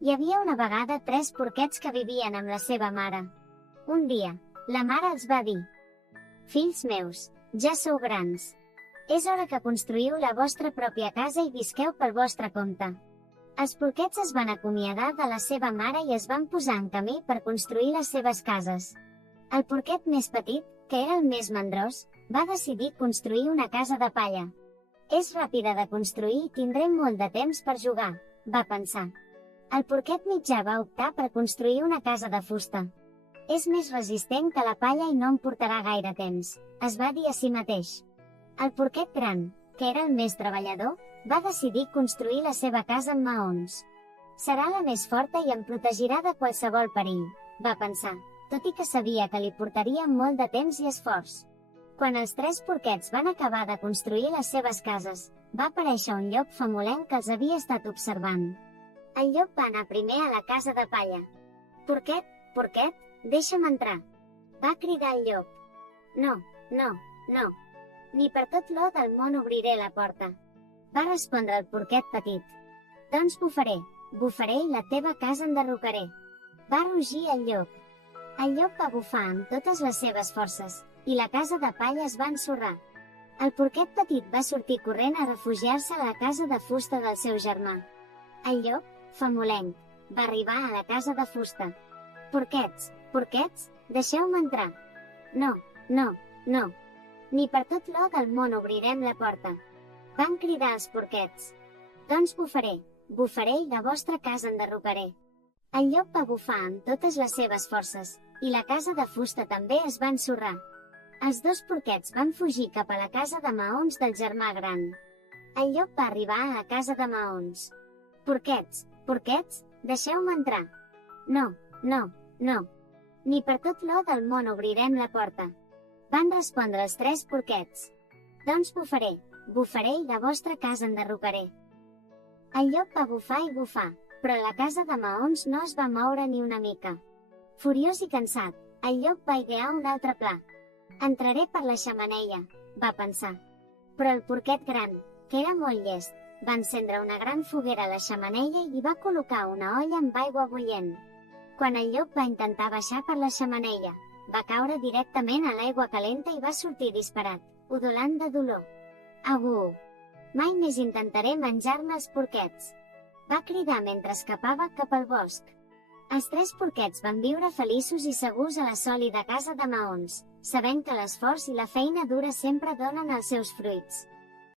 Hi havia una vegada 3 porquets que vivien amb la seva mare. Un dia, la mare els va dir: «Fills meus, ja sou grans. És hora que construïu la vostra pròpia casa i visqueu per vostre compte». Els porquets es van acomiadar de la seva mare i es van posar en camí per construir les seves cases. El porquet més petit, que era el més mandrós, va decidir construir una casa de palla. «És ràpida de construir i tindrem molt de temps per jugar», va pensar. El porquet mitjà va optar per construir una casa de fusta. «És més resistent que la palla i no em portarà gaire temps», es va dir a si mateix. El porquet gran, que era el més treballador, va decidir construir la seva casa amb maons. «Serà la més forta i em protegirà de qualsevol perill», va pensar, tot i que sabia que li portaria molt de temps i esforç. Quan els 3 porquets van acabar de construir les seves cases, va aparèixer un llop famolenc que els havia estat observant. El llop va anar primer a la casa de palla. «Porquet, porquet, deixa'm entrar», va cridar el llop. «No, no, no. Ni per tot l'or del món obriré la porta», va respondre el porquet petit. «Doncs bufaré, bufaré i la teva casa enderrocaré», va rugir el llop. El llop va bufar amb totes les seves forces, i la casa de palla es va ensorrar. El porquet petit va sortir corrent a refugiar-se a la casa de fusta del seu germà. El llop, famolenc, va arribar a la casa de fusta. «Porquets, porquets, deixeu-me entrar». «No, no, no. Ni per tot l'or del món obrirem la porta», van cridar els porquets. «Doncs bufaré, bufaré i la vostra casa enderrocaré». El llop va bufar amb totes les seves forces, i la casa de fusta també es va ensorrar. Els 2 porquets van fugir cap a la casa de maons del germà gran. El llop va arribar a la casa de maons. «Porquets, porquets, deixeu-me entrar». «No, no, no. Ni per tot l'or del món obrirem la porta», van respondre els 3 porquets. «Doncs bufaré, bufaré i la vostra casa enderrocaré». El llop va bufar i bufar, però la casa de maons no es va moure ni una mica. Furiós i cansat, el llop va idear un altre pla. «Entraré per la xemeneia», va pensar. Però el porquet gran, que era molt llest, va encendre una gran foguera a la xemeneia i va col·locar una olla amb aigua bullent. Quan el llop va intentar baixar per la xemeneia, va caure directament a l'aigua calenta i va sortir disparat, udolant de dolor. «Agu! Mai més intentaré menjar-me els porquets», va cridar mentre escapava cap al bosc. Els 3 porquets van viure feliços i segurs a la sòlida casa de maons, sabent que l'esforç i la feina dura sempre donen els seus fruits.